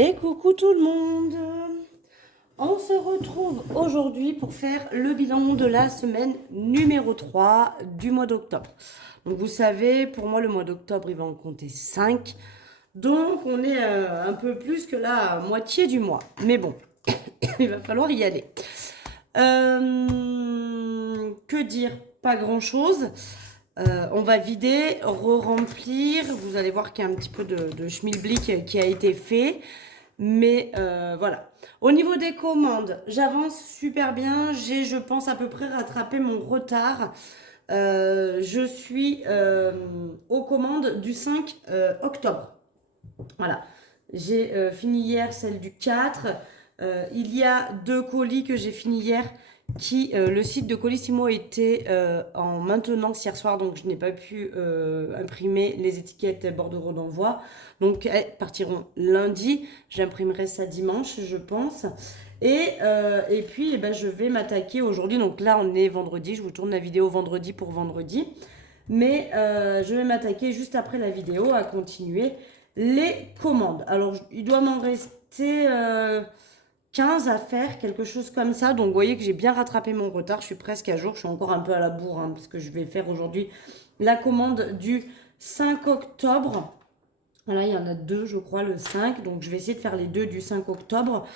Et coucou tout le monde. On se retrouve aujourd'hui pour faire le bilan de la semaine numéro 3 du mois d'octobre. Donc vous savez, pour moi le mois d'octobre il va en compter 5. Donc on est un peu plus que la moitié du mois. Mais bon, il va falloir y aller. Que dire? Pas grand-chose. On va vider, re-remplir. Vous allez voir qu'il y a un petit peu de schmilblick qui a été fait. Mais voilà. Au niveau des commandes, j'avance super bien. J'ai, je pense, à peu près rattrapé mon retard. Je suis aux commandes du 5 octobre. Voilà. J'ai fini hier celle du 4. Il y a 2 colis que j'ai fini hier qui, le site de Colissimo était en maintenance hier soir, donc je n'ai pas pu imprimer les étiquettes bordereau d'envoi. Donc elles partiront lundi, j'imprimerai ça dimanche, je pense. Et puis eh ben, je vais m'attaquer aujourd'hui, donc là on est vendredi, je vous tourne la vidéo vendredi pour vendredi. Mais je vais m'attaquer juste après la vidéo à continuer les commandes. Alors il doit m'en rester 15 à faire, quelque chose comme ça. Donc vous voyez que j'ai bien rattrapé mon retard. Je suis presque à jour. Je suis encore un peu à la bourre hein, parce que je vais faire aujourd'hui la commande du 5 octobre. Voilà, il y en a 2, je crois, le 5. Donc je vais essayer de faire les 2 du 5 octobre.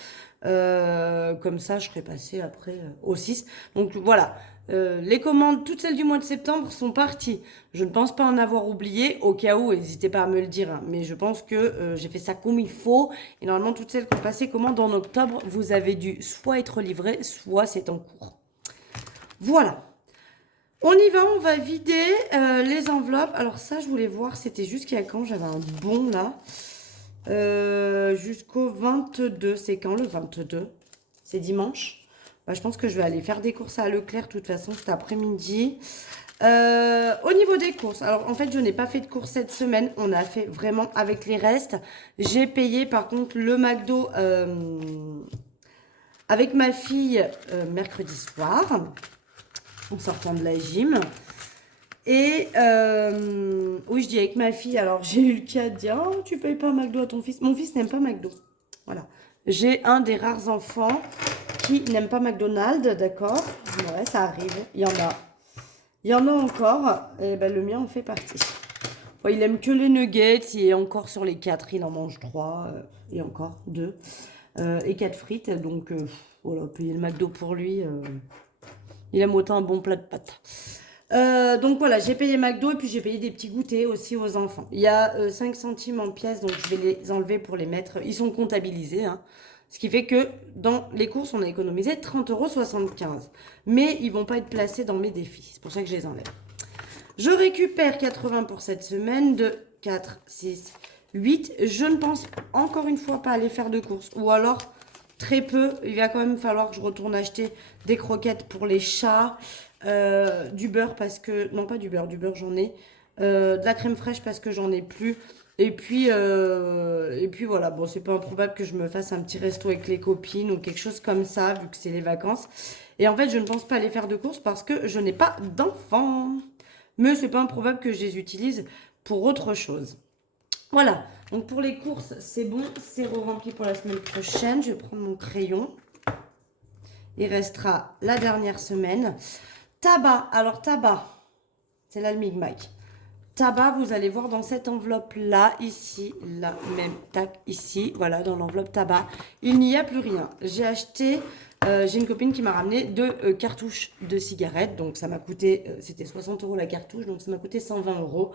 Comme ça, je serai passée après au 6. Donc voilà, les commandes, toutes celles du mois de septembre sont parties. Je ne pense pas en avoir oublié. Au cas où, n'hésitez pas à me le dire. Hein. Mais je pense que j'ai fait ça comme il faut. Et normalement, toutes celles qui ont passé commande en octobre, vous avez dû soit être livrées, soit c'est en cours. Voilà. On y va, on va vider les enveloppes. Alors ça, je voulais voir, c'était jusqu'à quand? J'avais un bon là. Jusqu'au 22. C'est quand le 22? C'est dimanche. Bah, je pense que je vais aller faire des courses à Leclerc de toute façon cet après-midi. Au niveau des courses, alors en fait je n'ai pas fait de courses cette semaine, on a fait vraiment avec les restes. J'ai payé par contre le McDo avec ma fille mercredi soir en sortant de la gym. Et oui, je dis avec ma fille, alors j'ai eu le cas de dire oh, tu payes pas McDo à ton fils. Mon fils n'aime pas McDo. Voilà. J'ai un des rares enfants qui n'aime pas McDonald's, d'accord. Ouais, ça arrive. Il y en a. Il y en a encore. Et ben, le mien en fait partie. Ouais, il aime que les nuggets. Et encore sur les 4, il en mange 3. Et encore 2. Et 4 frites. Donc, voilà, payer le McDo pour lui. Il aime autant un bon plat de pâtes. Donc voilà, j'ai payé McDo et puis j'ai payé des petits goûters aussi aux enfants. Il y a 5 centimes en pièces, donc je vais les enlever pour les mettre. Ils sont comptabilisés, hein. Ce qui fait que dans les courses, on a économisé 30,75 €. Mais ils ne vont pas être placés dans mes défis. C'est pour ça que je les enlève. Je récupère 80 pour cette semaine. 2, 4, 6, 8. Je ne pense encore une fois pas aller faire de courses. Ou alors très peu. Il va quand même falloir que je retourne acheter des croquettes pour les chats. Du beurre parce que... Non, pas du beurre j'en ai. De la crème fraîche parce que j'en ai plus. Et puis voilà, bon, c'est pas improbable que je me fasse un petit resto avec les copines ou quelque chose comme ça, vu que c'est les vacances. Et en fait, je ne pense pas aller faire de courses parce que je n'ai pas d'enfants. Mais c'est pas improbable que je les utilise pour autre chose. Voilà, donc pour les courses, c'est bon, c'est rempli pour la semaine prochaine. Je vais prendre mon crayon. Il restera la dernière semaine. Tabac, alors tabac, c'est là le micmac. Tabac, vous allez voir dans cette enveloppe-là, ici, là, même, tac, ici, voilà, dans l'enveloppe tabac, il n'y a plus rien. J'ai acheté, j'ai une copine qui m'a ramené 2 cartouches de cigarettes, donc ça m'a coûté, c'était 60 € la cartouche, donc ça m'a coûté 120 €.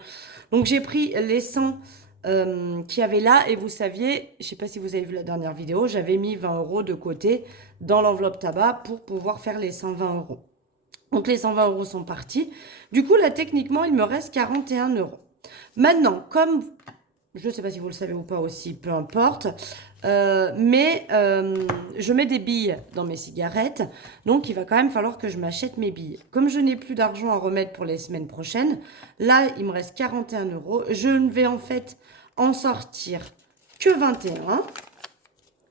Donc j'ai pris les 100 qu'il y avait là, et vous saviez, je ne sais pas si vous avez vu la dernière vidéo, j'avais mis 20 € de côté dans l'enveloppe tabac pour pouvoir faire les 120 €. Donc les 120 € sont partis. Du coup, là, techniquement, il me reste 41 €. Maintenant, comme, je ne sais pas si vous le savez ou pas aussi, peu importe, mais je mets des billes dans mes cigarettes. Donc, il va quand même falloir que je m'achète mes billes. Comme je n'ai plus d'argent à remettre pour les semaines prochaines, là, il me reste 41 €. Je ne vais en fait en sortir que 21,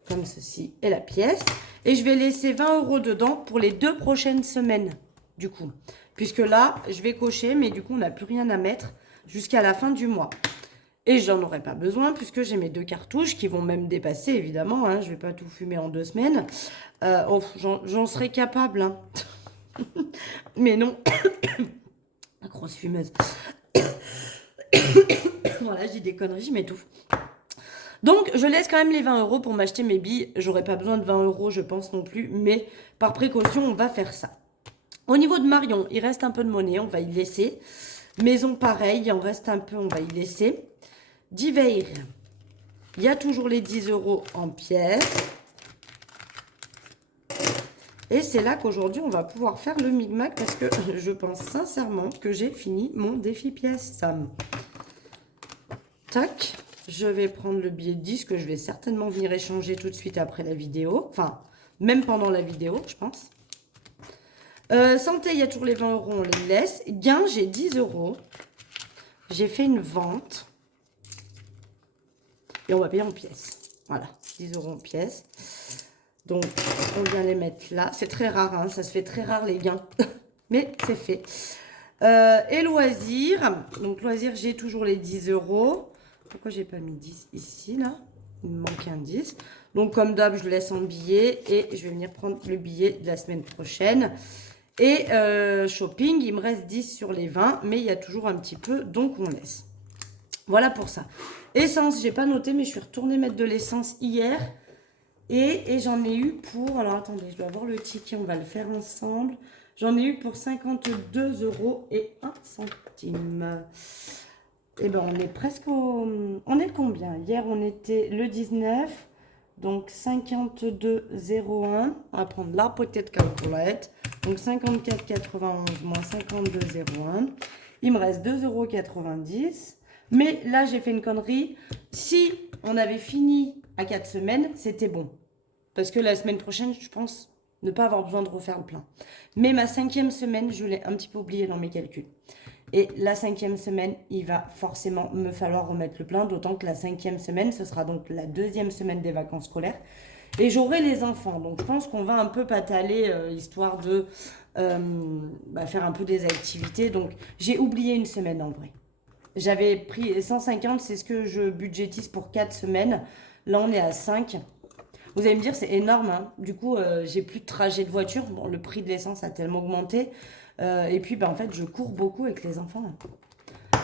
comme ceci est la pièce. Et je vais laisser 20 € dedans pour les 2 prochaines semaines. Du coup, puisque là, je vais cocher, mais du coup, on n'a plus rien à mettre jusqu'à la fin du mois. Et j'en aurai pas besoin puisque j'ai mes 2 cartouches qui vont même dépasser, évidemment. Hein, je vais pas tout fumer en 2 semaines. Oh, j'en serais capable. Hein. Mais non. La grosse fumeuse. Voilà, je dis des conneries, je m'étouffe. Donc, je laisse quand même les 20 € pour m'acheter mes billes. J'aurais pas besoin de 20 €, je pense non plus. Mais par précaution, on va faire ça. Au niveau de Marion, il reste un peu de monnaie. On va y laisser. Maison, pareil. Il en reste un peu. On va y laisser. D'Iveir, il y a toujours les 10 € en pièces. Et c'est là qu'aujourd'hui, on va pouvoir faire le micmac parce que je pense sincèrement que j'ai fini mon défi pièce. Tac. Je vais prendre le billet de 10 que je vais certainement venir échanger tout de suite après la vidéo. Enfin, même pendant la vidéo, je pense. Santé, il y a toujours les 20 €, on les laisse. Gain, j'ai 10 €. J'ai fait une vente. Et on va payer en pièces. Voilà, 10 € en pièces. Donc, on vient les mettre là. C'est très rare, hein, ça se fait très rare les gains. Mais c'est fait. Et loisirs. Donc, loisirs, j'ai toujours les 10 €. Pourquoi j'ai pas mis 10 ici, là? Il me manque un 10. Donc, comme d'hab, je laisse en billet. Et je vais venir prendre le billet de la semaine prochaine. Et shopping, il me reste 10 sur les 20. Mais il y a toujours un petit peu, donc on laisse. Voilà pour ça. Essence, j'ai pas noté, mais je suis retournée mettre de l'essence hier. Et j'en ai eu pour... Alors, attendez, je dois avoir le ticket, on va le faire ensemble. J'en ai eu pour 52 € et 1 centime. Eh bien, on est presque au... On est combien? Hier, on était le 19. Donc, 52,01. On va prendre la petite calculette. Donc, 54,91 moins 52,01. Il me reste 2,90 €. Mais là, j'ai fait une connerie. Si on avait fini à 4 semaines, c'était bon. Parce que la semaine prochaine, je pense ne pas avoir besoin de refaire le plein. Mais ma 5e semaine, je l'ai un petit peu oublié dans mes calculs. Et la 5e semaine, il va forcément me falloir remettre le plein. D'autant que la 5e semaine, ce sera donc la 2e semaine des vacances scolaires. Et j'aurai les enfants. Donc, je pense qu'on va un peu pataler, histoire de faire un peu des activités. Donc, j'ai oublié une semaine en vrai. J'avais pris 150, c'est ce que je budgétise pour 4 semaines. Là, on est à 5. Vous allez me dire, c'est énorme. Hein. Du coup, j'ai plus de trajet de voiture. Bon, le prix de l'essence a tellement augmenté. Et puis, en fait, je cours beaucoup avec les enfants.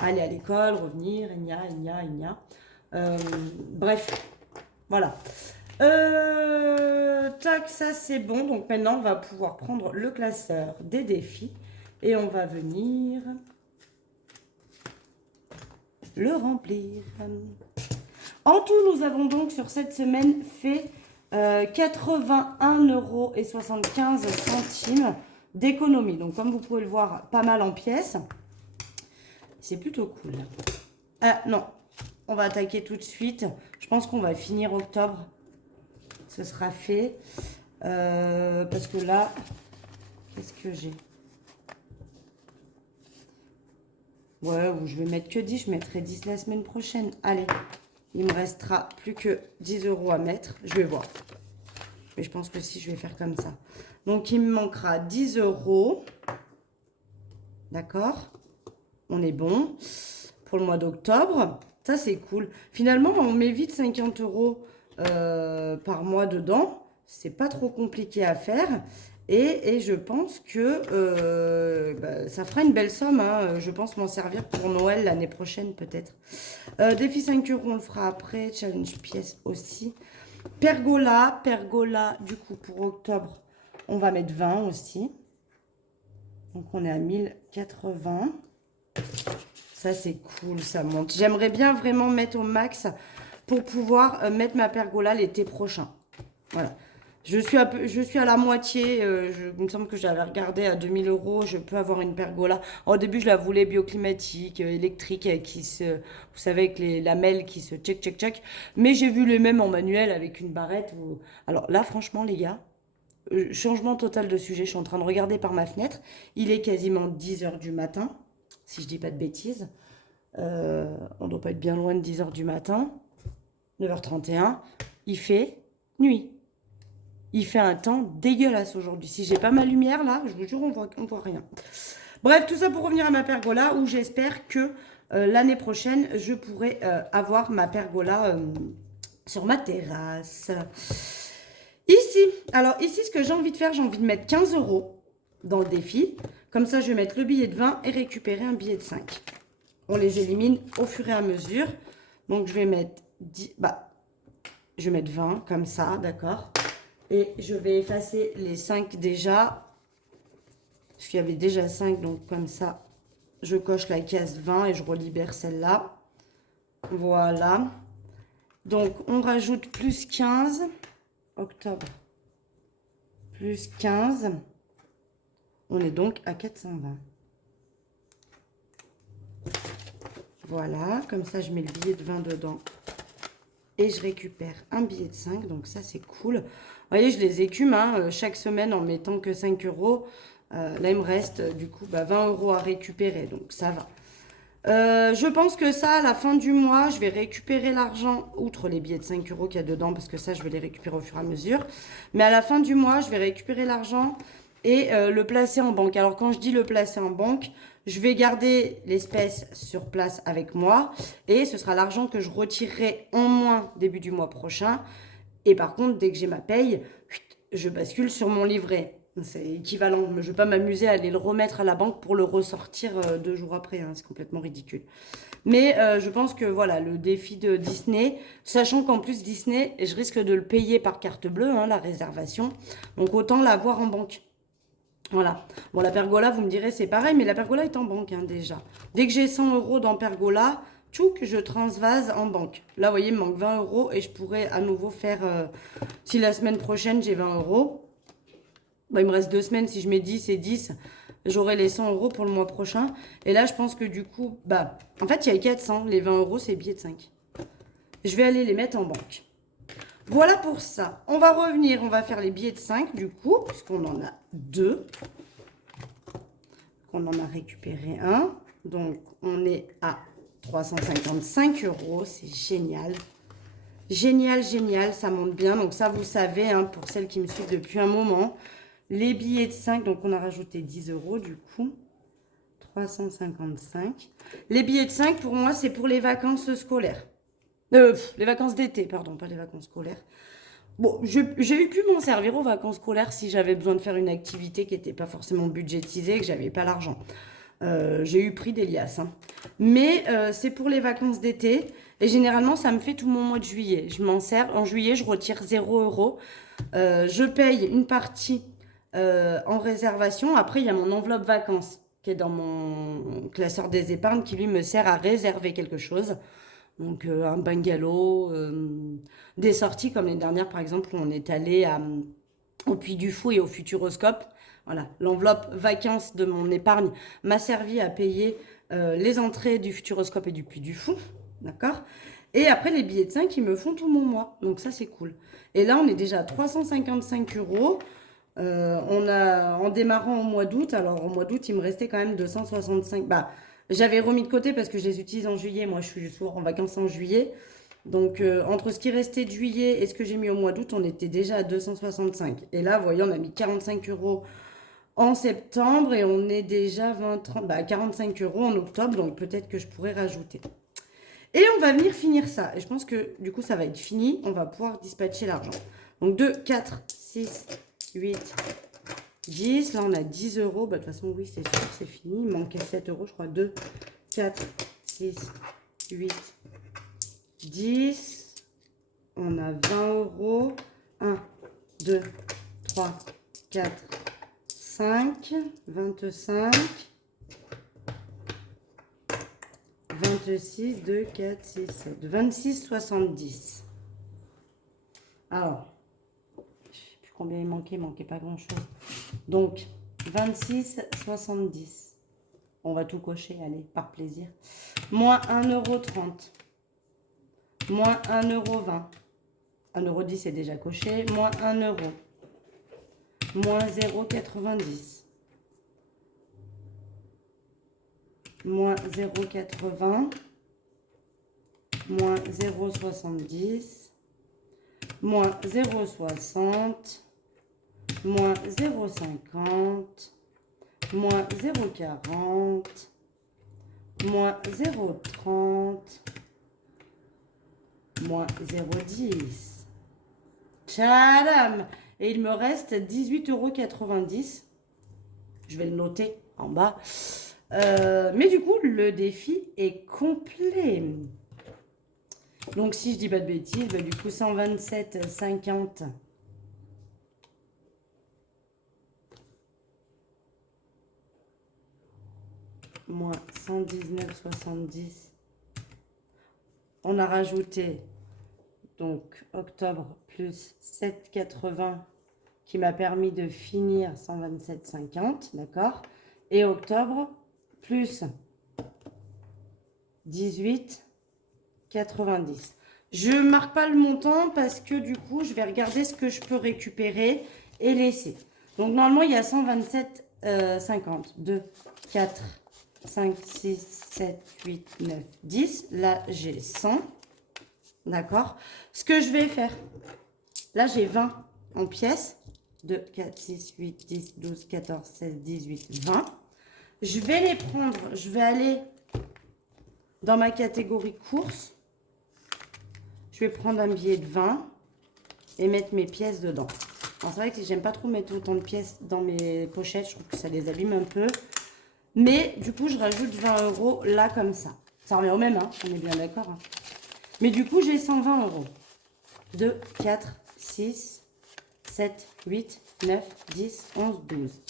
Aller à l'école, revenir, igna. Bref, voilà. Tac, ça c'est bon. Donc maintenant, on va pouvoir prendre le classeur des défis. Et on va venir... le remplir. En tout, nous avons donc sur cette semaine fait 81,75 € d'économie. Donc, comme vous pouvez le voir, pas mal en pièces. C'est plutôt cool. Ah non, on va attaquer tout de suite. Je pense qu'on va finir octobre. Ce sera fait. Parce que là, qu'est-ce que j'ai ? Ouais, ou je vais mettre que 10, je mettrai 10 la semaine prochaine. Allez, il me restera plus que 10 € à mettre. Je vais voir. Mais je pense que si, je vais faire comme ça. Donc, il me manquera 10 €. D'accord? On est bon. Pour le mois d'octobre. Ça, c'est cool. Finalement, on met vite 50 € par mois dedans. C'est pas trop compliqué à faire. Et je pense que ça fera une belle somme. Hein. Je pense m'en servir pour Noël l'année prochaine peut-être. Défi 5 €, on le fera après. Challenge pièce aussi. Pergola du coup pour octobre, on va mettre 20 aussi. Donc on est à 1080. Ça c'est cool, ça monte. J'aimerais bien vraiment mettre au max pour pouvoir mettre ma pergola l'été prochain. Voilà. Je suis à la moitié. Il me semble que j'avais regardé à 2000 €. Je peux avoir une pergola. Au début, je la voulais bioclimatique, électrique, vous savez, avec les lamelles qui se tchac. Mais j'ai vu les mêmes en manuel avec une barrette. Alors là, franchement, les gars, changement total de sujet. Je suis en train de regarder par ma fenêtre. Il est quasiment 10 h du matin, si je dis pas de bêtises. On doit pas être bien loin de 10 h du matin. 9h31. Il fait nuit. Il fait un temps dégueulasse aujourd'hui. Si j'ai pas ma lumière là, je vous jure, on voit rien. Bref, tout ça pour revenir à ma pergola où j'espère que l'année prochaine, je pourrai avoir ma pergola sur ma terrasse. Ici, alors ici, ce que j'ai envie de faire, j'ai envie de mettre 15 € dans le défi. Comme ça, je vais mettre le billet de 20 et récupérer un billet de 5. On les élimine au fur et à mesure. Donc, je vais mettre 10, je vais mettre 20 comme ça, d'accord. Et je vais effacer les 5 déjà. Parce qu'il y avait déjà 5, donc comme ça, je coche la case 20 et je relibère celle-là. Voilà. Donc, on rajoute plus 15. Octobre. Plus 15. On est donc à 420. Voilà. Comme ça, je mets le billet de 20 dedans. Et je récupère un billet de 5. Donc, ça, c'est cool. Vous voyez, je les écume chaque semaine en mettant que 5 €. Là, il me reste du coup 20 € à récupérer. Donc, ça va. Je pense que ça, à la fin du mois, je vais récupérer l'argent, outre les billets de 5 € qu'il y a dedans, parce que ça, je vais les récupérer au fur et à mesure. Mais à la fin du mois, je vais récupérer l'argent et le placer en banque. Alors, quand je dis le placer en banque, je vais garder l'espèce sur place avec moi et ce sera l'argent que je retirerai en moins début du mois prochain. Et par contre, dès que j'ai ma paye, je bascule sur mon livret. C'est équivalent. Je ne vais pas m'amuser à aller le remettre à la banque pour le ressortir 2 jours après. C'est complètement ridicule. Mais je pense que voilà, le défi de Disney, sachant qu'en plus Disney, je risque de le payer par carte bleue, la réservation. Donc autant l'avoir en banque. Voilà. Bon, la pergola, vous me direz, c'est pareil, mais la pergola est en banque déjà. Dès que j'ai 100 € dans pergola, que je transvase en banque. Là, vous voyez, il me manque 20 € et je pourrais à nouveau faire, si la semaine prochaine j'ai 20 €, il me reste 2 semaines, si je mets 10 et 10, j'aurai les 100 € pour le mois prochain. Et là, je pense que du coup, en fait, il y a 400, les 20 €, c'est billets de 5. Je vais aller les mettre en banque. Voilà pour ça. On va revenir, on va faire les billets de 5 du coup, puisqu'on en a 2. On en a récupéré un. Donc, on est à 355 €. C'est génial. Génial, génial. Ça monte bien. Donc, ça, vous savez, pour celles qui me suivent depuis un moment. Les billets de 5, donc on a rajouté 10 € du coup. 355. Les billets de 5, pour moi, c'est pour les vacances scolaires. Les vacances d'été, pardon, pas les vacances scolaires. Bon, j'ai eu pu m'en servir aux vacances scolaires si j'avais besoin de faire une activité qui n'était pas forcément budgétisée et que j'avais pas l'argent. J'ai eu pris des liasses. Mais c'est pour les vacances d'été. Et généralement, ça me fait tout mon mois de juillet. Je m'en sers. En juillet, je retire 0 €. Je paye une partie en réservation. Après, il y a mon enveloppe vacances qui est dans mon classeur des épargnes qui, lui, me sert à réserver quelque chose. Donc, un bungalow, des sorties comme les dernières, par exemple, où on est allé au Puy du Fou et au Futuroscope. Voilà, l'enveloppe vacances de mon épargne m'a servi à payer les entrées du Futuroscope et du Puy du Fou. D'accord? Et après, les billets de 5, ils me font tout mon mois. Donc, ça, c'est cool. Et là, on est déjà à 355 €. En démarrant au mois d'août, alors au mois d'août, il me restait quand même 265. J'avais remis de côté parce que je les utilise en juillet. Moi, je suis souvent en vacances en juillet. Donc, entre ce qui restait de juillet et ce que j'ai mis au mois d'août, on était déjà à 265. Et là, vous voyez, on a mis 45 € en septembre et on est déjà 45 € en octobre. Donc, peut-être que je pourrais rajouter. Et on va venir finir ça. Et je pense que du coup, ça va être fini. On va pouvoir dispatcher l'argent. Donc, 2, 4, 6, 8, 10. Là, on a 10 €. De toute façon, oui, c'est sûr, c'est fini. Il manquait 7 €, je crois. 2, 4, 6, 8, 10. On a 20 €. 1, 2, 3, 4, 5, 25, 26, 2, 4, 6, 7, 26,70. Alors, je sais plus combien il manquait pas grand-chose. Donc, 26,70. On va tout cocher, allez, par plaisir. Moins 1,30 €. Moins 1,20 €. 1,10 € est déjà coché. Moins 1 €. Moins 0,90. Moins 0,80. Moins 0,70. Moins 0,60. Moins 0,50. Moins 0,40. moins 0,30, moins 0,10. Tchadam! Et il me reste 18,90 €. Je vais le noter en bas. Mais du coup, le défi est complet. Donc, si je dis pas de bêtises, bah, du coup, 127,50 moins 119,70. On a rajouté donc octobre plus 7,80 qui m'a permis de finir 127,50, d'accord? Et octobre plus 18,90. Je marque pas le montant parce que du coup, je vais regarder ce que je peux récupérer et laisser. Donc, normalement, il y a 127,50. 2, 4, 5, 6, 7, 8, 9, 10. Là, j'ai 100. D'accord? Ce que je vais faire, là, j'ai 20 en pièces. 2, 4, 6, 8, 10, 12, 14, 16, 18, 20. Je vais les prendre. Je vais aller dans ma catégorie course. Je vais prendre un billet de 20 et mettre mes pièces dedans. Alors, c'est vrai que j'aime pas trop mettre autant de pièces dans mes pochettes. Je trouve que ça les abîme un peu. Mais du coup, je rajoute 20 € là comme ça. Ça revient au même, hein, on est bien d'accord. Hein. Mais du coup, j'ai 120 €. 2, 4, 6, 7, 8, 9, 10, 11, 12.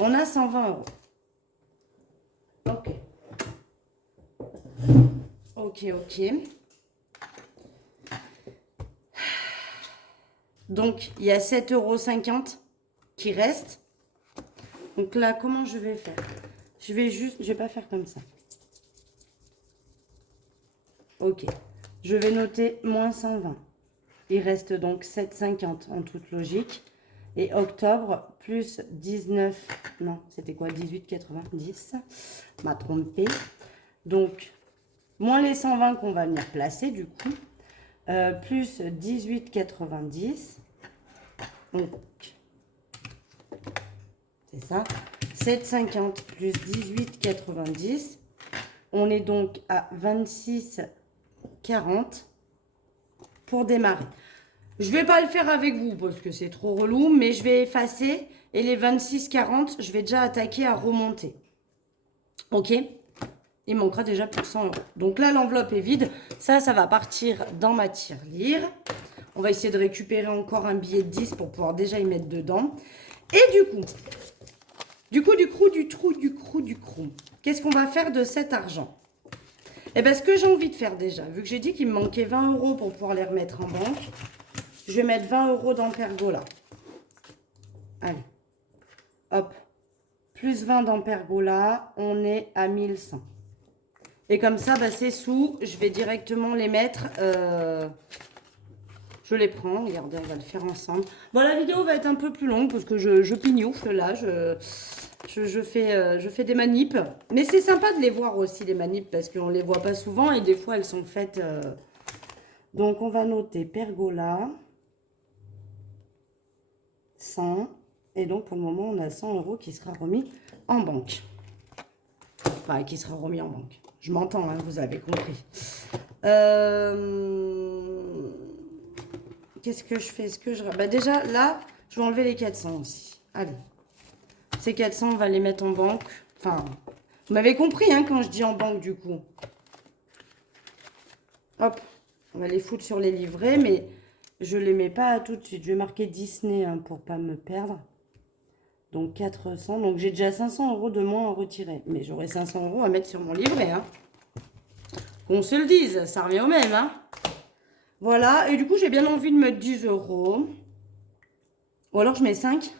On a 120 €. Ok. Ok, ok. Donc, il y a 7,50 € qui restent. Donc là, comment je vais faire? Je vais pas faire comme ça. Ok. Je vais noter moins 120. Il reste donc 7,50 en toute logique. Et octobre, plus 19... Non, c'était quoi? 18,90. M'a trompé. Donc, moins les 120 qu'on va venir placer, du coup. Plus 18,90. Donc, c'est ça. 7,50 plus 18,90. On est donc à 26,40 pour démarrer. Je ne vais pas le faire avec vous parce que c'est trop relou, mais je vais effacer et les 26,40, je vais déjà attaquer à remonter. Ok? Il manquera déjà plus de 100 €. Donc là, l'enveloppe est vide. Ça va partir dans ma tirelire. On va essayer de récupérer encore un billet de 10 pour pouvoir déjà y mettre dedans. Et du coup, qu'est-ce qu'on va faire de cet argent? Eh bien, ce que j'ai envie de faire déjà, vu que j'ai dit qu'il me manquait 20 € pour pouvoir les remettre en banque, je vais mettre 20 € dans Pergola. Allez, hop, plus 20 dans Pergola, on est à 1100. Et comme ça, bah, ces sous, je vais directement les mettre... je les prends, regardez, on va le faire ensemble. Bon, la vidéo va être un peu plus longue parce que je pignoufle là, je fais des manips. Mais c'est sympa de les voir aussi, les manips, parce qu'on ne les voit pas souvent et des fois, elles sont faites... Donc, on va noter Pergola, 100. Et donc, pour le moment, on a 100 € qui sera remis en banque. Enfin, qui sera remis en banque. Je m'entends, hein, vous avez compris. Qu'est-ce que je fais? Bah déjà, là, je vais enlever les 400 aussi. Allez. Ces 400, on va les mettre en banque. Enfin, vous m'avez compris, hein, quand je dis en banque, du coup. Hop. On va les foutre sur les livrets, mais je ne les mets pas tout de suite. Je vais marquer Disney hein, pour ne pas me perdre. Donc 400. Donc j'ai déjà 500 € de moins à retirer. Mais j'aurai 500 € à mettre sur mon livret. Hein. Qu'on se le dise, ça revient au même. Hein. Voilà. Et du coup, j'ai bien envie de mettre 10 €. Ou alors je mets 5.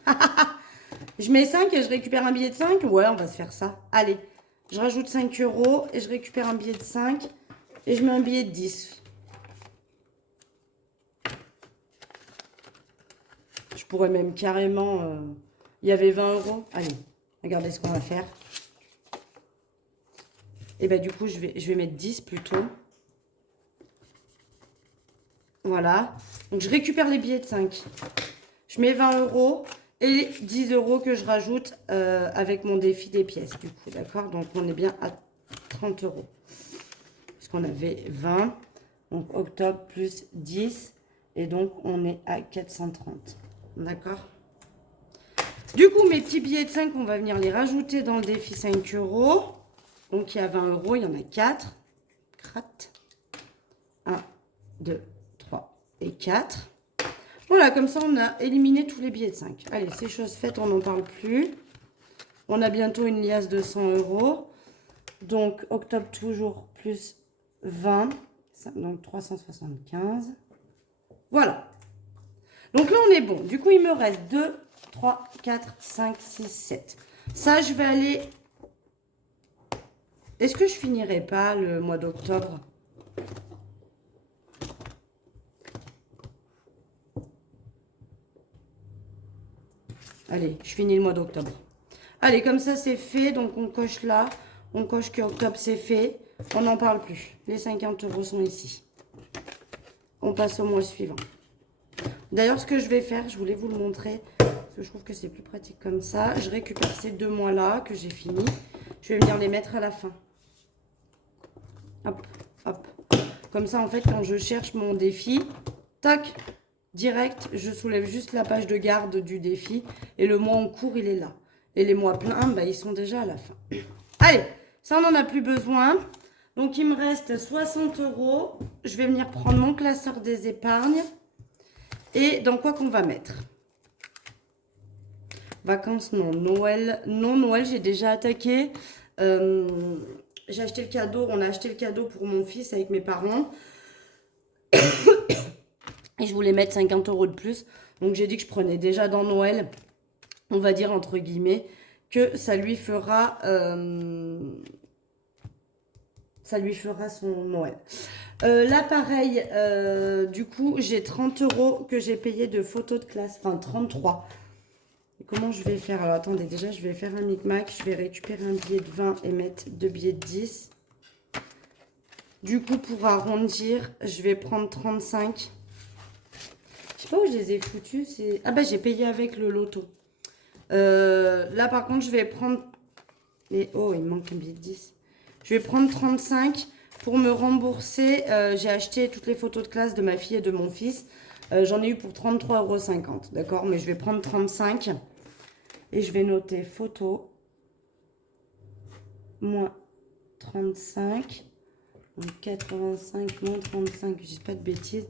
Je mets 5 et je récupère un billet de 5. Ouais, on va se faire ça. Allez. Je rajoute 5 € et je récupère un billet de 5. Et je mets un billet de 10. Je pourrais même carrément... il y avait 20 €. Allez, regardez ce qu'on va faire. Et bien du coup, je vais mettre 10 plutôt. Voilà. Donc, je récupère les billets de 5. Je mets 20 € et 10 € que je rajoute avec mon défi des pièces. Du coup, d'accord? Donc, on est bien à 30 euros. Parce qu'on avait 20. Donc octobre plus 10. Et donc on est à 430. D'accord? Du coup, mes petits billets de 5, on va venir les rajouter dans le défi 5 euros. Donc il y a 20 euros, il y en a 4. 1, 2, 3 et 4. Voilà, comme ça, on a éliminé tous les billets de 5. Allez, c'est chose faite, on n'en parle plus. On a bientôt une liasse de 100 euros. Donc, octobre toujours plus 20. Donc, 375. Voilà. Donc là, on est bon. Du coup, il me reste 2, 3, 4, 5, 6, 7. Ça, je vais aller... Est-ce que je finirai pas le mois d'octobre? Allez, je finis le mois d'octobre. Allez, comme ça, c'est fait. Donc, on coche là. On coche que octobre, c'est fait. On n'en parle plus. Les 50 euros sont ici. On passe au mois suivant. D'ailleurs, ce que je vais faire, je voulais vous le montrer. Parce que je trouve que c'est plus pratique comme ça. Je récupère ces 2 mois-là que j'ai fini. Je vais venir les mettre à la fin. Hop, hop. Comme ça, en fait, quand je cherche mon défi, tac, direct, je soulève juste la page de garde du défi. Et le mois en cours, il est là. Et les mois pleins, bah, ils sont déjà à la fin. Allez, ça, on n'en a plus besoin. Donc, il me reste 60 euros. Je vais venir prendre mon classeur des épargnes. Et dans quoi qu'on va mettre? Vacances, non. Noël, non. Noël, j'ai déjà attaqué. J'ai acheté le cadeau. On a acheté le cadeau pour mon fils avec mes parents. Et je voulais mettre 50 euros de plus. Donc, j'ai dit que je prenais déjà dans Noël, on va dire entre guillemets, que ça lui fera son Noël. Là, pareil, du coup, j'ai 30 euros que j'ai payé de photos de classe. Enfin, 33. Et comment je vais faire? Alors, attendez, déjà, je vais faire un micmac. Je vais récupérer un billet de 20 et mettre 2 billets de 10. Du coup, pour arrondir, je vais prendre 35. Je sais pas où je les ai foutus. Ah bah, j'ai payé avec le loto. Là, par contre, je vais prendre... Et oh, il me manque un billet de 10. Je vais prendre 35 pour me rembourser. J'ai acheté toutes les photos de classe de ma fille et de mon fils. J'en ai eu pour 33,50 €. D'accord? Mais je vais prendre 35. Et je vais noter photo. Moins 35. Donc 85 moins 35. Je dis pas de bêtises.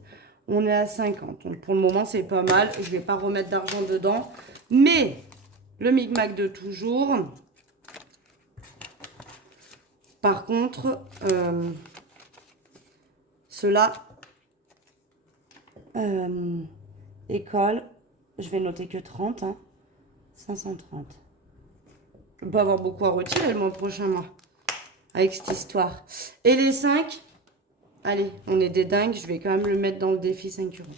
On est à 50. Donc pour le moment, c'est pas mal. Je vais pas remettre d'argent dedans. Mais le micmac de toujours. Par contre, cela, école, je vais noter que 30, hein, 530. Je ne vais pas avoir beaucoup à retirer le mois prochain, moi, avec cette histoire. Et les 5, allez, on est des dingues, je vais quand même le mettre dans le défi 5 euros.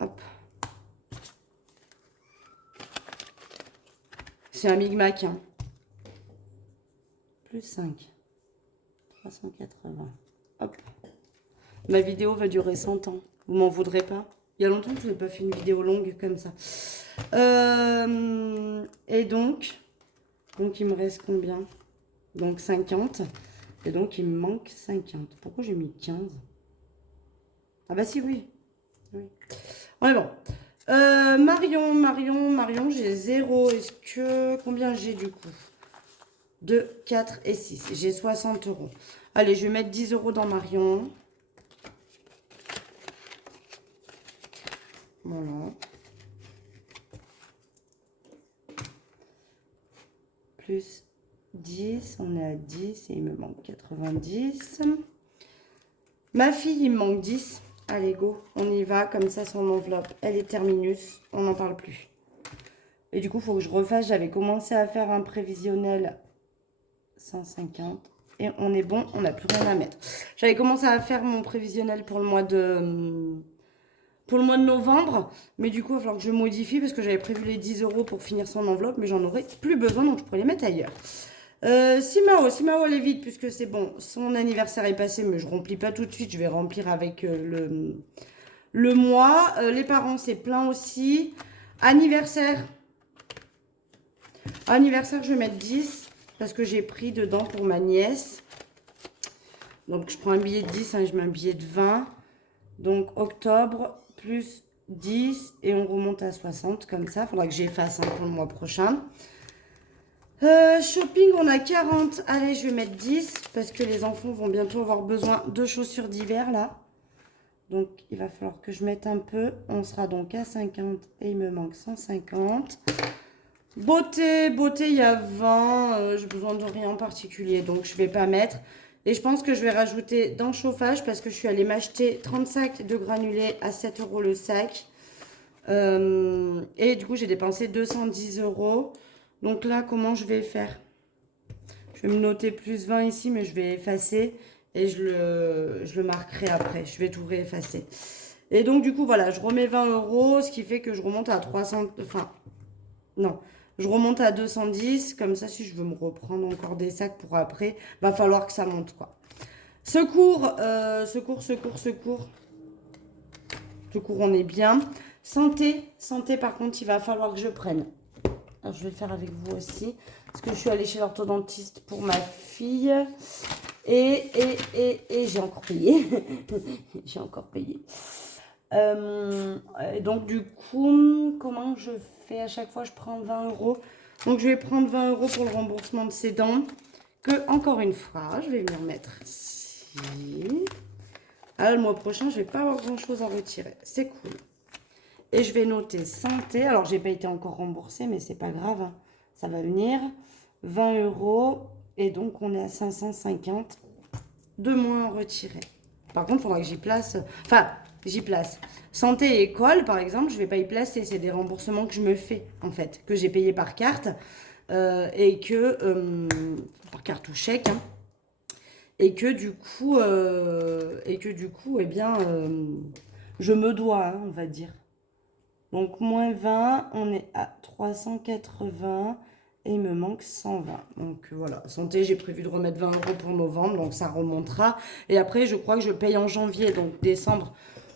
Hop. C'est un micmac, hein. Plus 5. 380. Hop. Ma vidéo va durer 100 ans. Vous m'en voudrez pas? Il y a longtemps que je n'ai pas fait une vidéo longue comme ça. Et donc, il me reste combien? Donc 50. Et donc, il me manque 50. Pourquoi j'ai mis 15? Ah bah si, oui. Oui. On est bon. Marion, j'ai 0. Est-ce que... Combien j'ai du coup? 2, 4 et 6. J'ai 60 euros. Allez, je vais mettre 10 euros dans Marion. Voilà. Plus 10. On est à 10 et il me manque 90. Ma fille, il me manque 10. Allez, go. On y va. Comme ça, son enveloppe, elle est terminus. On n'en parle plus. Et du coup, il faut que je refasse. J'avais commencé à faire un prévisionnel 150. Et on est bon, on n'a plus rien à mettre. J'avais commencé à faire mon prévisionnel pour le mois de novembre. Mais du coup, il va falloir que je modifie parce que j'avais prévu les 10 euros pour finir son enveloppe. Mais j'en aurais plus besoin, donc je pourrais les mettre ailleurs. Simao, elle est vide puisque c'est bon. Son anniversaire est passé, mais je ne remplis pas tout de suite. Je vais remplir avec le mois. Les parents, c'est plein aussi. Anniversaire, je vais mettre 10. parce que j'ai pris dedans pour ma nièce. Donc, je prends un billet de 10, hein, je mets un billet de 20. Donc, octobre plus 10 et on remonte à 60 comme ça. Il faudra que j'efface pour le mois prochain. Shopping, on a 40. Allez, je vais mettre 10 parce que les enfants vont bientôt avoir besoin de chaussures d'hiver là. Donc, il va falloir que je mette un peu. On sera donc à 50 et il me manque 150. Beauté, il y a 20. J'ai besoin de rien en particulier, donc je ne vais pas mettre. Et je pense que je vais rajouter dans le chauffage parce que je suis allée m'acheter 30 sacs de granulés à 7 € le sac. Et du coup, j'ai dépensé 210 €. Donc là, comment je vais faire? Je vais me noter plus 20 ici, mais je vais effacer et je le marquerai après. Je vais tout réeffacer. Et donc, du coup, voilà, je remets 20 €, ce qui fait que je remonte à 300... Enfin, non, je remonte à 210. Comme ça, si je veux me reprendre encore des sacs pour après, va falloir que ça monte, quoi. Secours, secours, on est bien. Santé, par contre, il va falloir que je prenne. Alors, je vais le faire avec vous aussi. Parce que je suis allée chez l'orthodontiste pour ma fille. Et j'ai encore payé. J'ai encore payé. Donc, du coup, comment je fais? À chaque fois, je prends 20 €. Donc, je vais prendre 20 € pour le remboursement de ces dents. Que, encore une fois, je vais venir mettre ici. Alors, le mois prochain, je ne vais pas avoir grand-chose à retirer. C'est cool. Et je vais noter santé. Alors, j'ai pas été encore remboursée, mais c'est pas grave, hein. Ça va venir. 20 €. Et donc, on est à 550 de moins à retirer. Par contre, il faudra que j'y place... Enfin, j'y place. Santé et école, par exemple, je vais pas y placer. C'est des remboursements que je me fais, en fait. Que j'ai payé par carte. Et que... par carte ou chèque, hein. Et que du coup, eh bien, je me dois, hein, on va dire. Donc, moins 20, on est à 380 et il me manque 120. Donc, voilà. Santé, j'ai prévu de remettre 20 € pour novembre, donc ça remontera. Et après, je crois que je paye en janvier, donc décembre,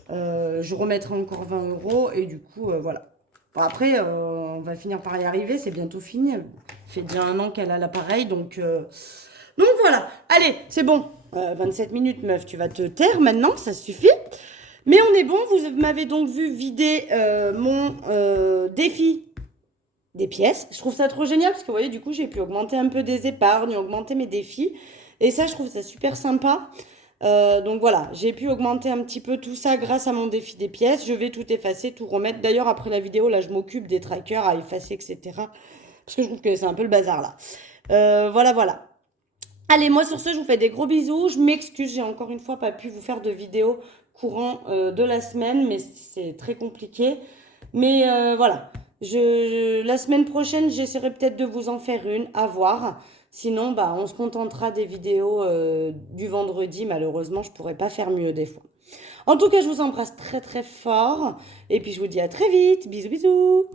je remettrai encore 20 € et du coup, voilà. Bon, après, on va finir par y arriver, c'est bientôt fini. Ça fait déjà 1 an qu'elle a l'appareil, donc voilà. Allez, c'est bon. 27 minutes, meuf, tu vas te taire maintenant, ça suffit. Mais on est bon, vous m'avez donc vu vider mon défi des pièces. Je trouve ça trop génial parce que vous voyez, du coup, j'ai pu augmenter un peu des épargnes, augmenter mes défis. Et ça, je trouve ça super sympa. Donc voilà, j'ai pu augmenter un petit peu tout ça grâce à mon défi des pièces. Je vais tout effacer, tout remettre. D'ailleurs, après la vidéo, là, je m'occupe des trackers à effacer, etc. Parce que je trouve que c'est un peu le bazar, là. Voilà. Allez, moi sur ce, je vous fais des gros bisous. Je m'excuse, j'ai encore une fois pas pu vous faire de vidéo courant de la semaine, mais c'est très compliqué. Mais voilà, la semaine prochaine, j'essaierai peut-être de vous en faire une, à voir. Sinon, bah, on se contentera des vidéos du vendredi. Malheureusement, je pourrais pas faire mieux des fois. En tout cas, je vous embrasse très très fort. Et puis, je vous dis à très vite. Bisous, bisous.